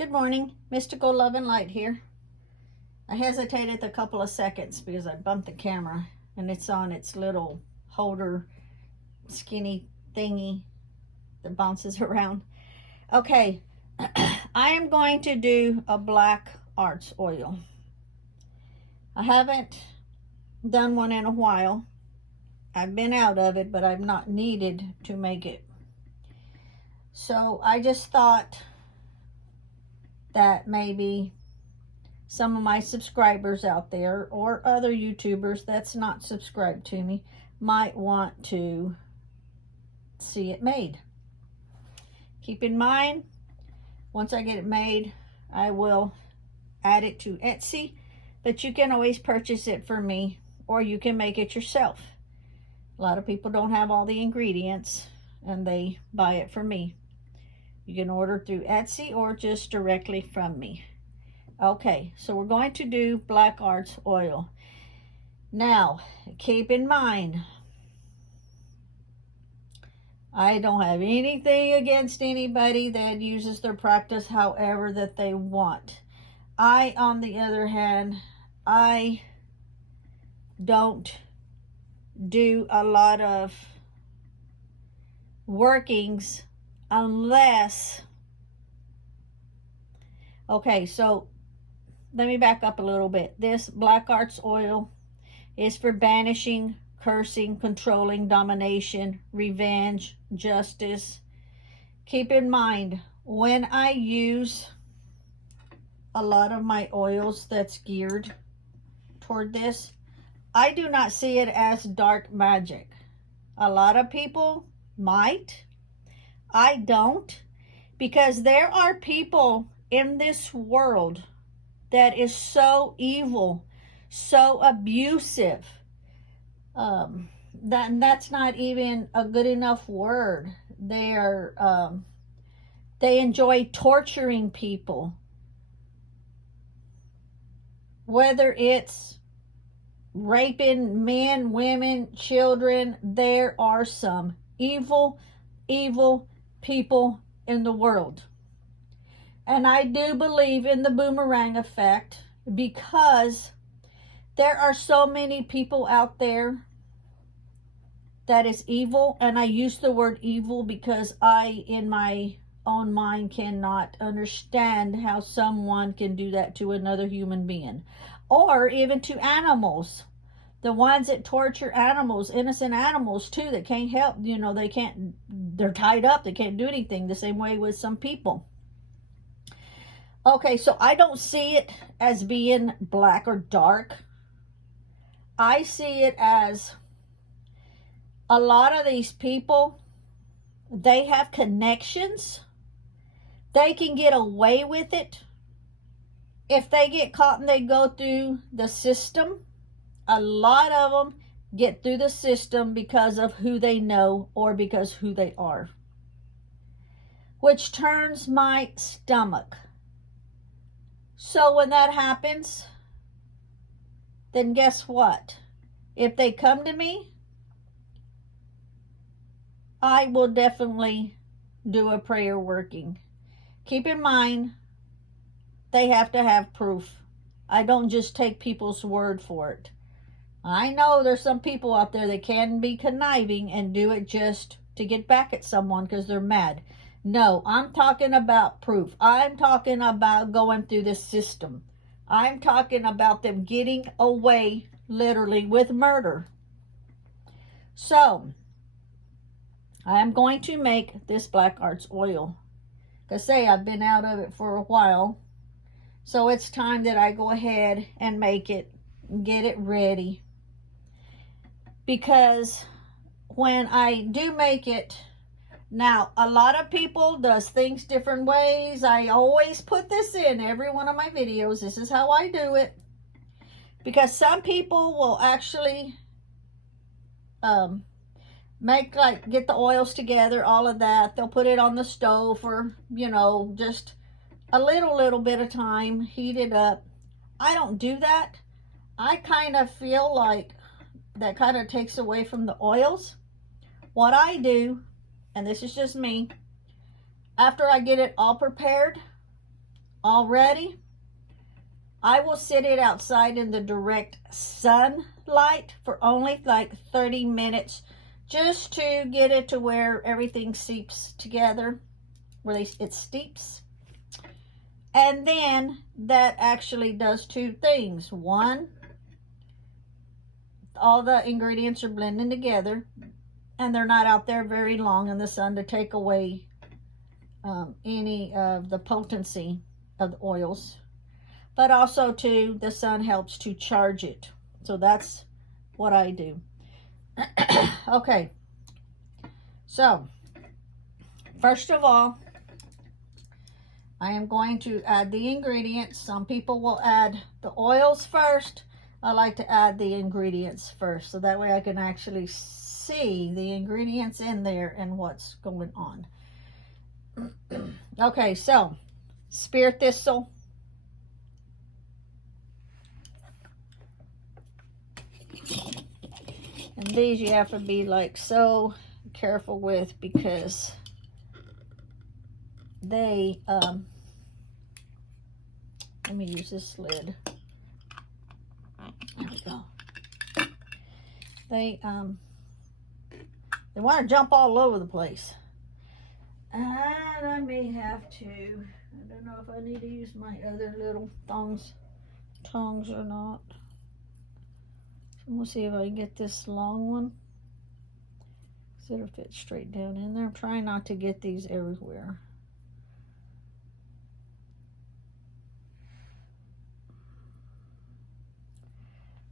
Good morning, Mystical Love and Light here. I hesitated a couple of seconds because I bumped the camera and it's on its little holder skinny thingy that bounces around. Okay, I am going to do a black arts oil. I haven't done one in a while. I've been out of it, but I've not needed to make it. So I just thought that maybe some of my subscribers out there or other YouTubers that's not subscribed to me might want to see it made. Keep in mind, once I get it made, I will add it to Etsy, but you can always purchase it for me or you can make it yourself. A lot of people don't have all the ingredients and they buy it from me. You can order through Etsy or just directly from me. Okay, so we're going to do black arts oil. Now, keep in mind, I don't have anything against anybody that uses their practice however that they want. I, on the other hand, I don't do a lot of workings unless, okay, so let me back up a little bit. This black arts oil is for banishing, cursing, controlling, domination, revenge, justice. Keep in mind, when I use a lot of my oils that's geared toward this, I do not see it as dark magic. A lot of people might. I don't, because there are people in this world that is so evil, so abusive. That's not even a good enough word. They enjoy torturing people. Whether it's raping men, women, children, there are some evil people in the world. And I do believe in the boomerang effect because there are so many people out there that is evil. And I use the word evil because I, in my own mind, cannot understand how someone can do that to another human being. Or even to animals. The ones that torture animals, innocent animals too, that can't help, they're tied up, they can't do anything, the same way with some people. Okay, so I don't see it as being black or dark. I see it as a lot of these people, they have connections. They can get away with it. If they get caught and they go through the system, a lot of them get through the system because of who they know or because who they are. Which turns my stomach. So when that happens, then guess what? If they come to me, I will definitely do a prayer working. Keep in mind, they have to have proof. I don't just take people's word for it. I know there's some people out there that can be conniving and do it just to get back at someone because they're mad. No, I'm talking about proof. I'm talking about going through the system. I'm talking about them getting away literally with murder. So, I am going to make this black arts oil. Because say I've been out of it for a while. So it's time that I go ahead and make it, get it ready. Because when I do make it, now a lot of people does things different ways. I always put this in every one of my videos. This is how I do it. Because some people will actually get the oils together, all of that. They'll put it on the stove for, just a little bit of time, heat it up. I don't do that. I kind of feel like that kind of takes away from the oils. What I do, and this is just me, after I get it all prepared, already, I will sit it outside in the direct sunlight for only like 30 minutes just to get it to where everything seeps together, where it steeps. And then that actually does two things. One, all the ingredients are blending together and they're not out there very long in the sun to take away any of the potency of the oils. But also too, the sun helps to charge it. So that's what I do. Okay. So, first of all, I am going to add the ingredients. Some people will add the oils first. I like to add the ingredients first, so that way I can actually see the ingredients in there and what's going on. Okay, so spear thistle. And these you have to be like so careful with because they, let me use this lid. There we go. They want to jump all over the place. And I may have to, I don't know if I need to use my other little tongs or not. We'll see if I can get this long one. So it'll fit straight down in there. I'm trying not to get these everywhere.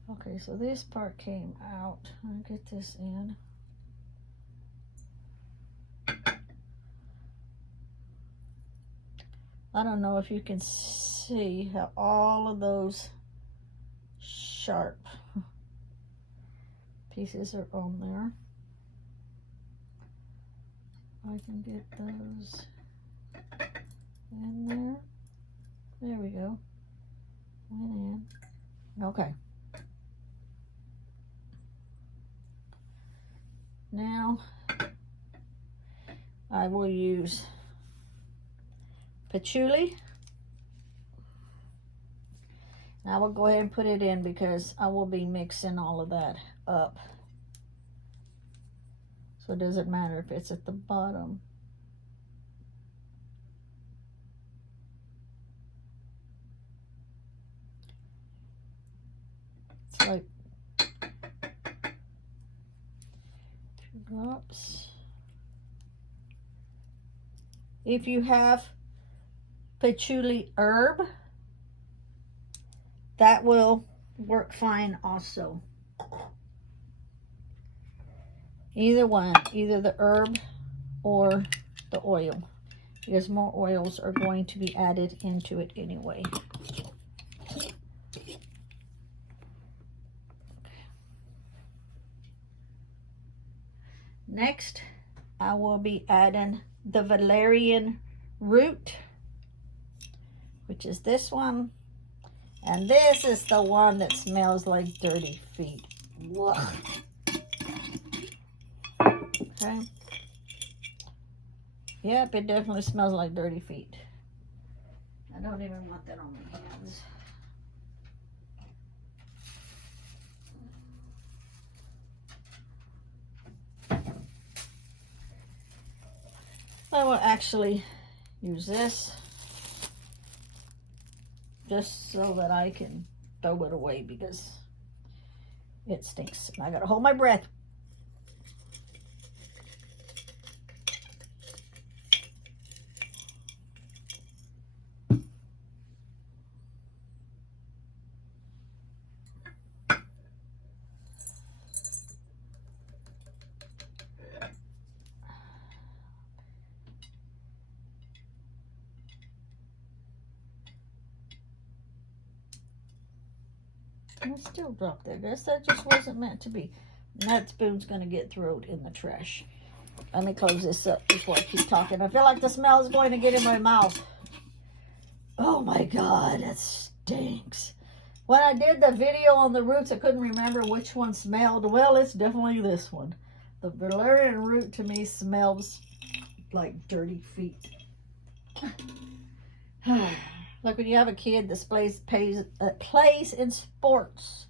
Okay, so this part came out. I'll get this in. I don't know if you can see how all of those sharp pieces are on there. I can get those in there. There we go. Went in. Okay. Now I will use patchouli. I will go ahead and put it in because I will be mixing all of that up. So it doesn't matter if it's at the bottom. It's like 2 drops. If you have patchouli herb, that will work fine also. Either one, either the herb or the oil, because more oils are going to be added into it anyway. Next, I will be adding the valerian root, which is this one. And this is the one that smells like dirty feet. Ugh. Okay. Yep, it definitely smells like dirty feet. I don't even want that on my hands. I will actually use this just so that I can throw it away because it stinks. And I gotta hold my breath. And it still dropped there. I guess that just wasn't meant to be. And that spoon's going to get thrown in the trash. Let me close this up before I keep talking. I feel like the smell is going to get in my mouth. Oh my God, that stinks. When I did the video on the roots, I couldn't remember which one smelled. Well, it's definitely this one. The valerian root to me smells like dirty feet. Like when you have a kid that plays in sports,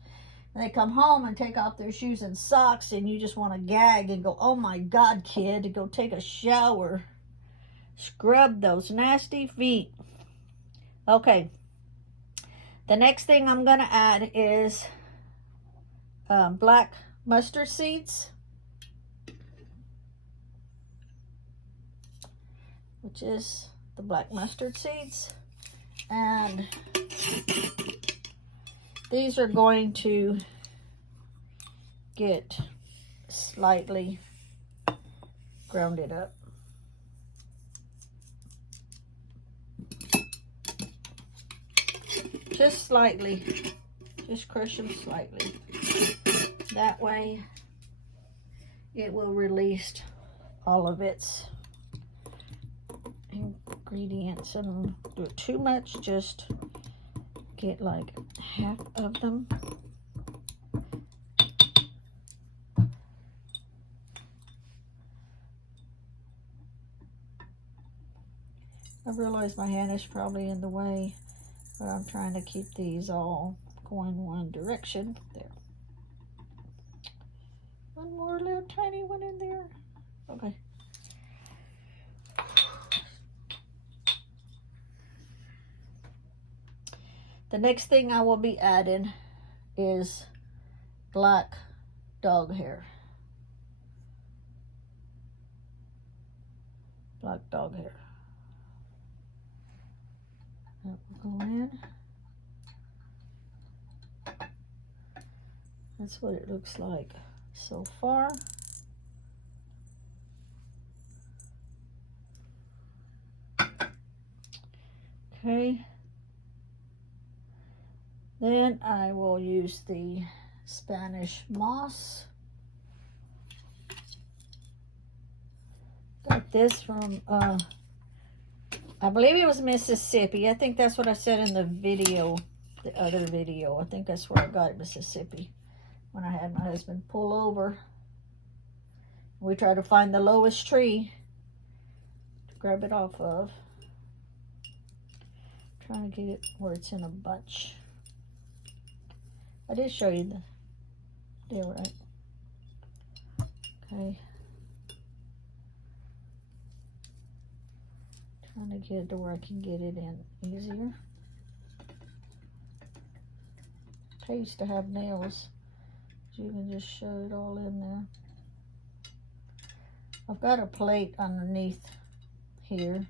and they come home and take off their shoes and socks, and you just want to gag and go, oh my God, kid, go take a shower. Scrub those nasty feet. Okay. The next thing I'm going to add is black mustard seeds, which is the black mustard seeds. And these are going to get slightly grounded up. Just slightly. Just crush them slightly. That way it will release all of its ingredients. I don't do it too much, just get like half of them. I realize my hand is probably in the way, but I'm trying to keep these all going one direction. There. One more little tiny one in there. Okay. The next thing I will be adding is black dog hair. Black dog hair. That will go in. That's what it looks like so far. Okay. Then I will use the Spanish moss. Got this from, I believe it was Mississippi. I think that's what I said in the video, the other video. I think that's where I got it, Mississippi, when I had my husband pull over. We tried to find the lowest tree to grab it off of. Trying to get it where it's in a bunch. I did show you the deal, right? Okay. Trying to get it to where I can get it in easier. I used to have nails. You can just show it all in there. I've got a plate underneath here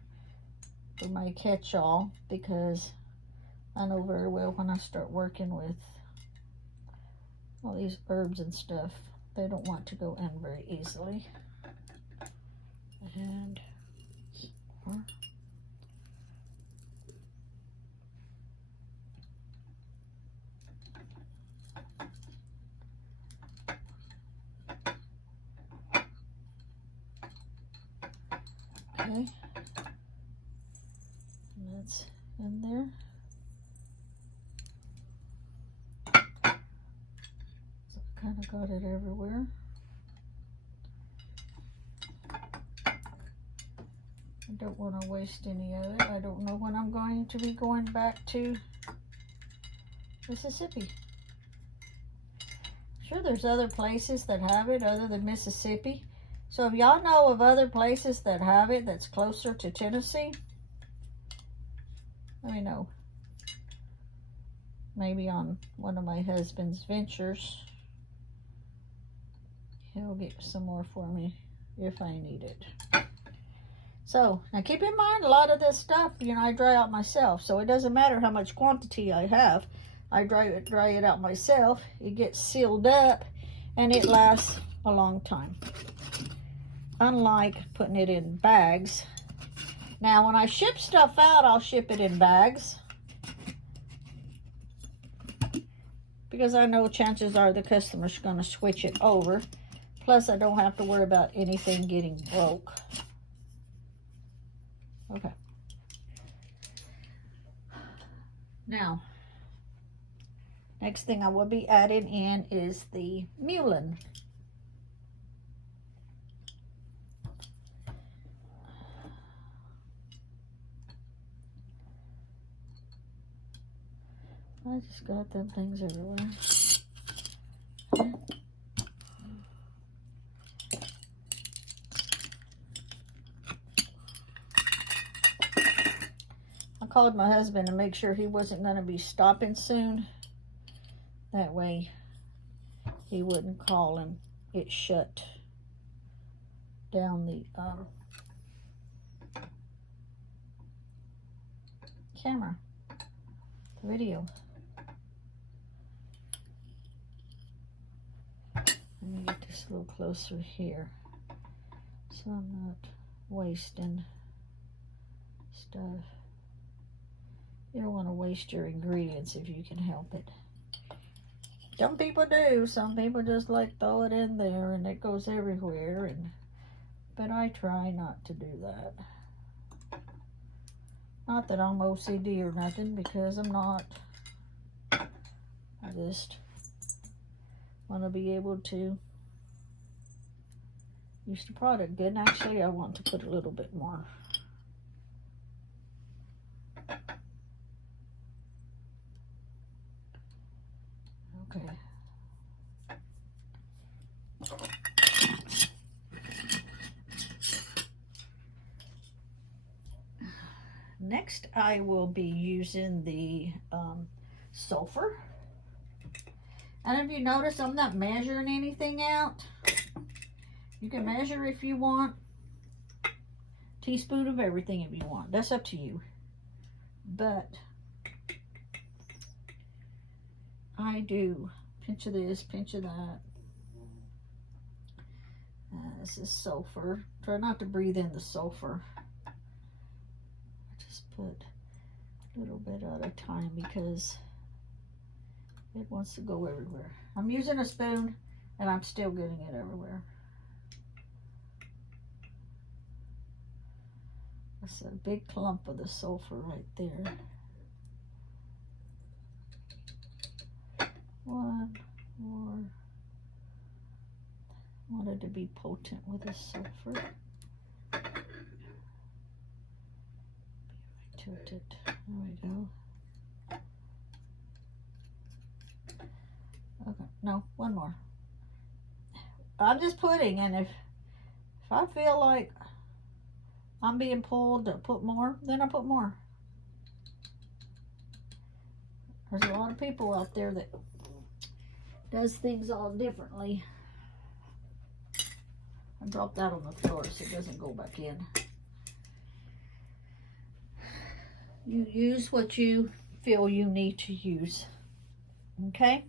for my catch-all, because I know very well when I start working with all these herbs and stuff, they don't want to go in very easily. And okay, and that's in there. So I kind of got it everywhere. I don't want to waste any of it. I don't know when I'm going to be going back to Mississippi. Sure, there's other places that have it other than Mississippi. So if y'all know of other places that have it that's closer to Tennessee, let me know. Maybe on one of my husband's ventures, he'll get some more for me if I need it. So now keep in mind, a lot of this stuff, you know, I dry out myself. So it doesn't matter how much quantity I have. I dry it out myself. It gets sealed up and it lasts a long time. Unlike putting it in bags. Now when I ship stuff out, I'll ship it in bags, because I know chances are the customer's going to switch it over. Plus I don't have to worry about anything getting broke. Okay. Now, next thing I will be adding in is the mullein. I just got them things everywhere. I called my husband to make sure he wasn't going to be stopping soon. That way he wouldn't call and it shut down the camera, the video. Let me get this a little closer here so I'm not wasting stuff. You don't want to waste your ingredients if you can help it. Some people do. Some people just like throw it in there and it goes everywhere. But I try not to do that. Not that I'm OCD or nothing, because I'm not. I just want to be able to use the product good. And actually, I want to put a little bit more. Okay. Next, I will be using the sulfur. And if you notice, I'm not measuring anything out. You can measure if you want. Teaspoon of everything if you want. That's up to you. But I do pinch of this, pinch of that. This is sulfur. Try not to breathe in the sulfur. I just put a little bit at a time because it wants to go everywhere. I'm using a spoon and I'm still getting it everywhere. That's a big clump of the sulfur right there. One more. Wanted to be potent with the sulfur. Tilt it. There we go. Okay, no, one more. I'm just putting, and if I feel like I'm being pulled to put more, then I put more. There's a lot of people out there that does things all differently. I dropped that on the floor so it doesn't go back in. You use what you feel you need to use. Okay?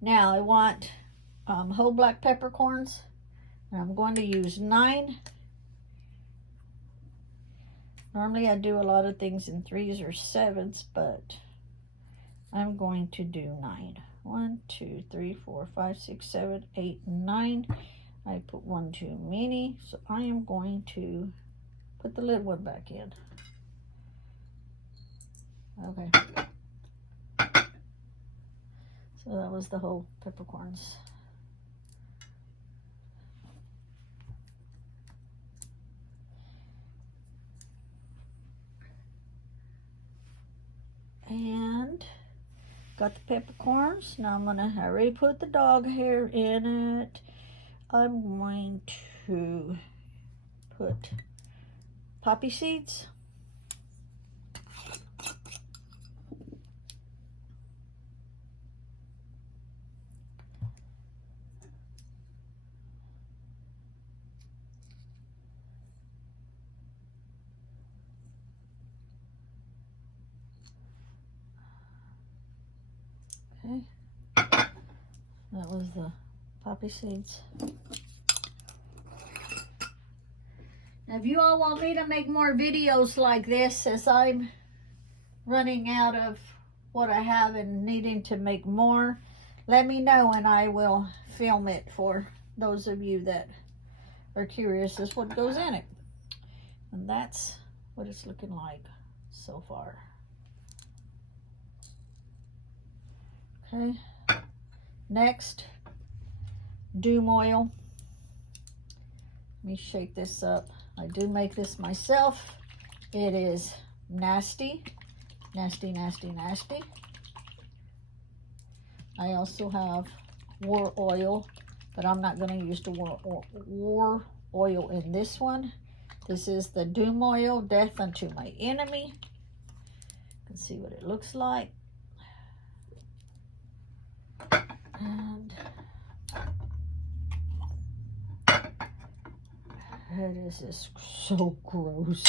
Now I want whole black peppercorns. And I'm going to use 9. Normally I do a lot of things in 3s or 7s, but I'm going to do 9. 1, 2, 3, 4, 5, 6, 7, 8, 9. I put one too many, so I am going to put the lid one back in. Okay. So that was the whole peppercorns. And got the peppercorns. Now I already put the dog hair in it. I'm going to put poppy seeds. Okay, that was the poppy seeds. Now, if you all want me to make more videos like this, as I'm running out of what I have and needing to make more, let me know and I will film it for those of you that are curious as what goes in it. And that's what it's looking like so far. Okay, next, doom oil. Let me shake this up. I do make this myself. It is nasty, nasty, nasty, nasty. I also have war oil, but I'm not going to use the war oil in this one. This is the doom oil, death unto my enemy. You can see what it looks like. And it is just so gross.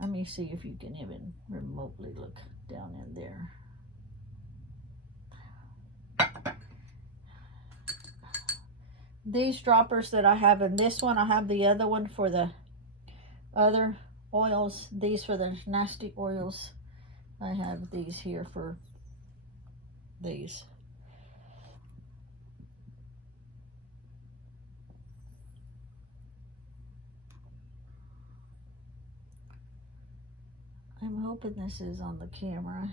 Let me see if you can even remotely look down in there. These droppers that I have in this one, I have the other one for the other oils. These for the nasty oils. I have these here for these. I'm hoping this is on the camera.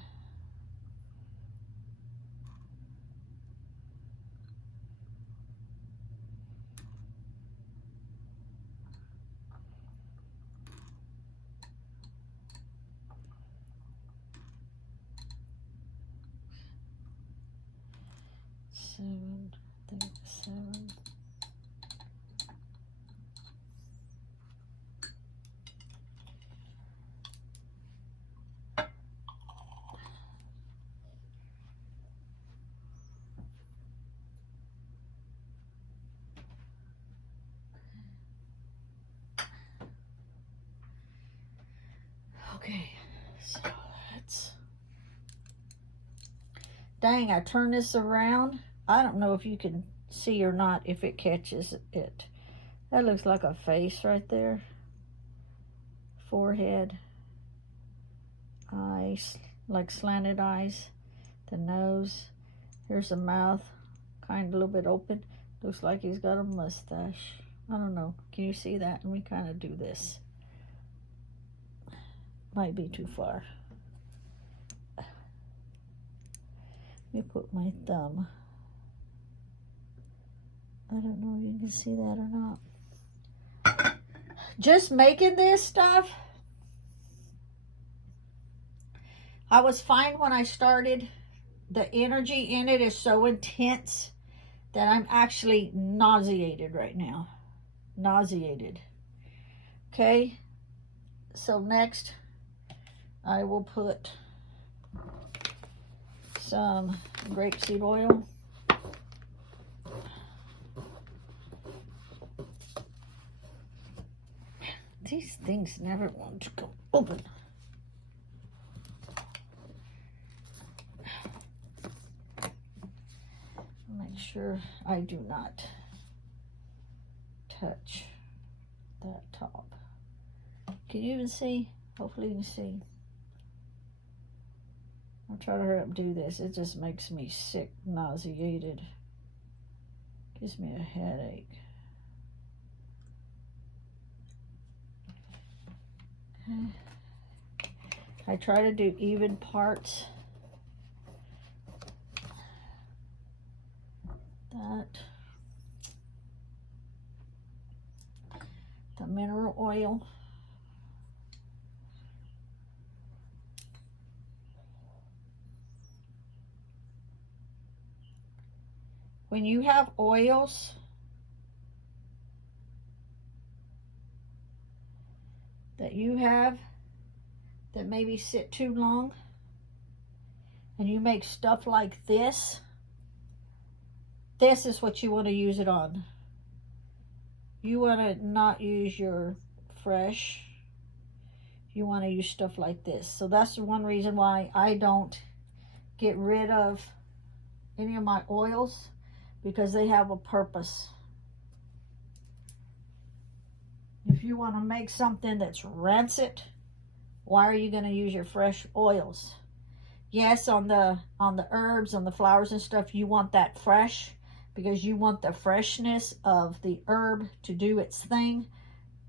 Seven, I think 7. Okay, so let's, dang, I turn this around. I don't know if you can see or not, if it catches it. That looks like a face right there. Forehead. Eyes, like slanted eyes. The nose. Here's the mouth, kind of a little bit open. Looks like he's got a mustache. I don't know. Can you see that? Let me kind of do this. Might be too far. Let me put my thumb. I don't know if you can see that or not. Just making this stuff, I was fine when I started. The energy in it is so intense that I'm actually nauseated right now. Nauseated. Okay, so next I will put some grapeseed oil. These things never want to go open. Make sure I do not touch that top. Can you even see? Hopefully you can see. I'll try to hurry up and do this. It just makes me sick, nauseated. Gives me a headache. Okay. I try to do even parts. That. The mineral oil. When you have oils that you have that maybe sit too long and you make stuff like this, this is what you want to use it on. You want to not use your fresh. You want to use stuff like this. So that's one reason why I don't get rid of any of my oils, because they have a purpose. If you want to make something that's rancid, why are you going to use your fresh oils? Yes, on the herbs, on the flowers and stuff, you want that fresh, because you want the freshness of the herb to do its thing.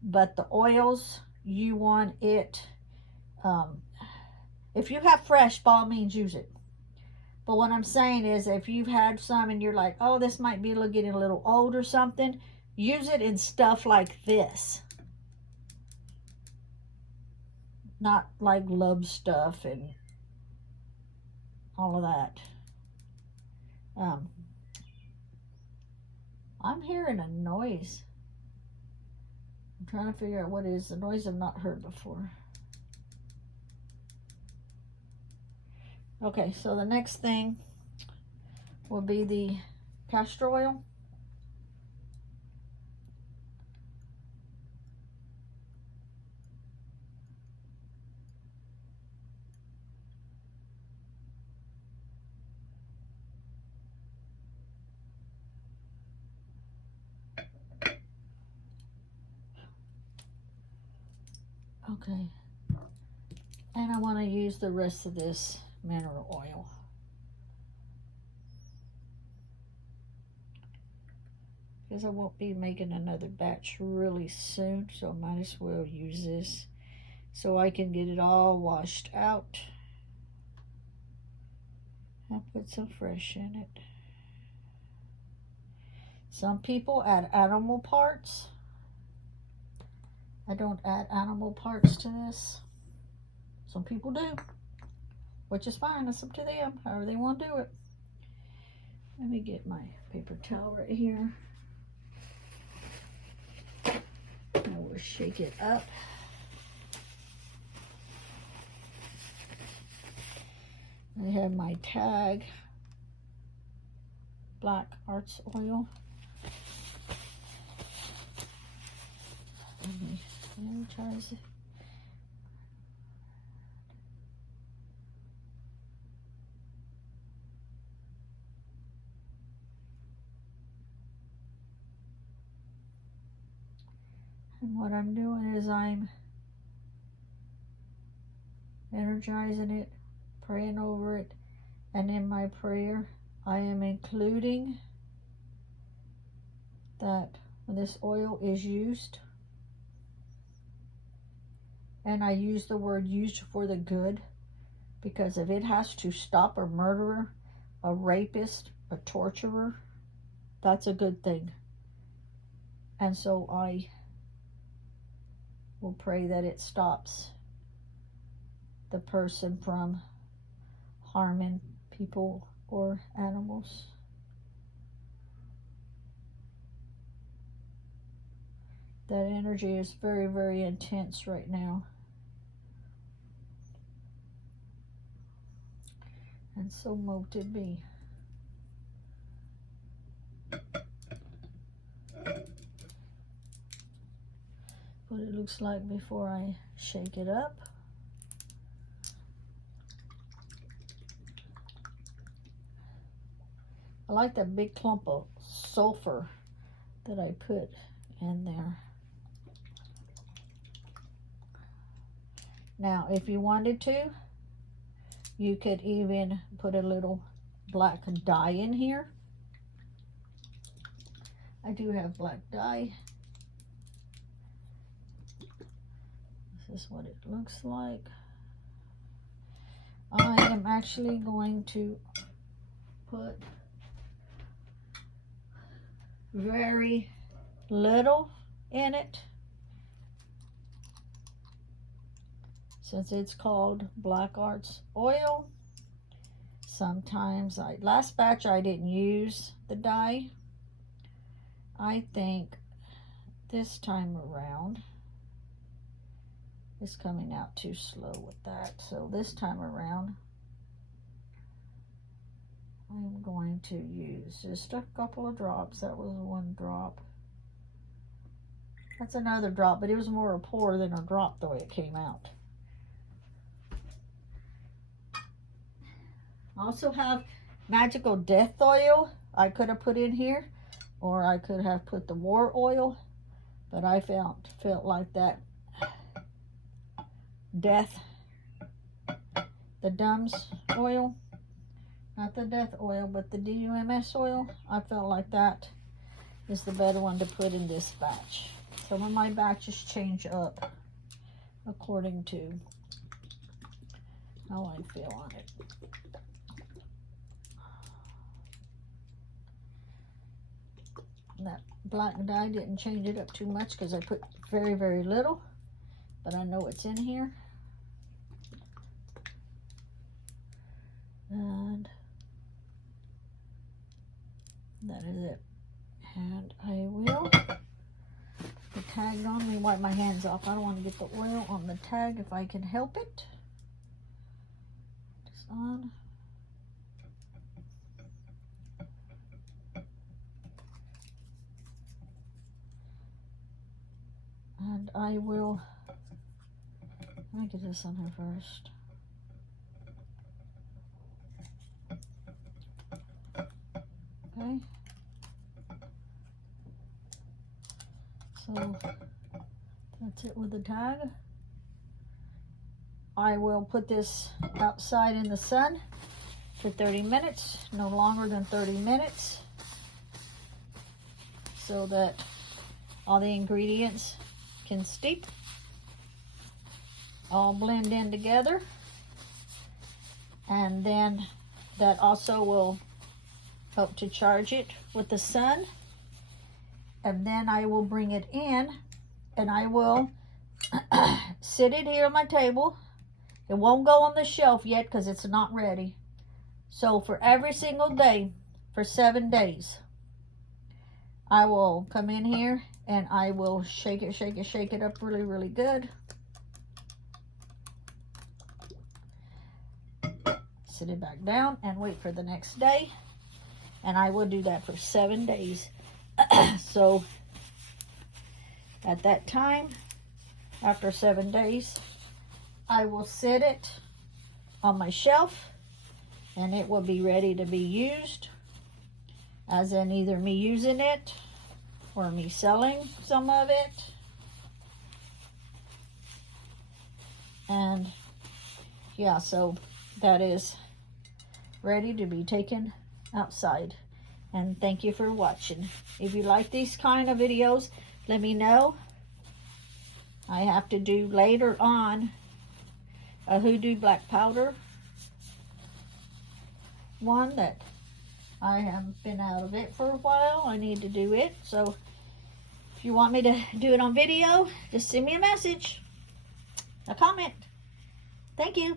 But the oils, you want it, if you have fresh, by all means use it. But what I'm saying is, if you've had some and you're like, oh, this might be getting a little old or something, use it in stuff like this. Not like love stuff and all of that. I'm hearing a noise. I'm trying to figure out what it is. The noise I've not heard before. Okay, so the next thing will be the castor oil. Okay, and I want to use the rest of this mineral oil. Because I won't be making another batch really soon, so I might as well use this so I can get it all washed out. I'll put some fresh in it. Some people add animal parts. I don't add animal parts to this. Some people do, which is fine. It's up to them, however they want to do it. Let me get my paper towel right here. I will shake it up. I have my tag black arts oil. Let me try this. And what I'm doing is I'm energizing it, praying over it, and in my prayer I am including that when this oil is used, and I use the word used for the good, because if it has to stop a murderer, a rapist, a torturer, that's a good thing. And so I will pray that it stops the person from harming people or animals. That energy is very, very intense right now. And so mote it be. What it looks like before I shake it up. I like that big clump of sulfur that I put in there. Now, if you wanted to, you could even put a little black dye in here. I do have black dye. This is what it looks like. I am actually going to put very little in it, since it's called Black Arts Oil. Sometimes last batch I didn't use the dye. I think this time around it's coming out too slow with that. So this time around I'm going to use just a couple of drops. That was one drop. That's another drop, but it was more a pour than a drop the way it came out. I also have magical death oil I could have put in here, or I could have put the war oil, but I felt like that death, the DUMS oil, not the death oil, but the DUMS oil, I felt like that is the better one to put in this batch. Some of my batches change up according to how I feel on it. That black dye didn't change it up too much because I put very, very little, but I know it's in here. And That is it. And I will the tag on. Let me wipe my hands off. I don't want to get the oil on the tag if I can help it. Just on. And I will, let me get this on here first. Okay. So that's it with the tag. I will put this outside in the sun for 30 minutes, no longer than 30 minutes, so that all the ingredients can steep, all blend in together, and then that also will help to charge it with the sun. And then I will bring it in and I will sit it here on my table. It won't go on the shelf yet because it's not ready. So for every single day for 7 days, I will come in here and I will shake it, shake it, shake it up really, really good. Sit it back down and wait for the next day. And I will do that for 7 days. So at that time, after 7 days, I will sit it on my shelf and it will be ready to be used, as in either me using it or me selling some of it. And yeah, so that is ready to be taken outside. And thank you for watching. If you like these kind of videos, let me know. I have to do later on a hoodoo black powder one that I have been out of it for a while. I need to do it. So if you want me to do it on video, just send me a message, a comment. Thank you.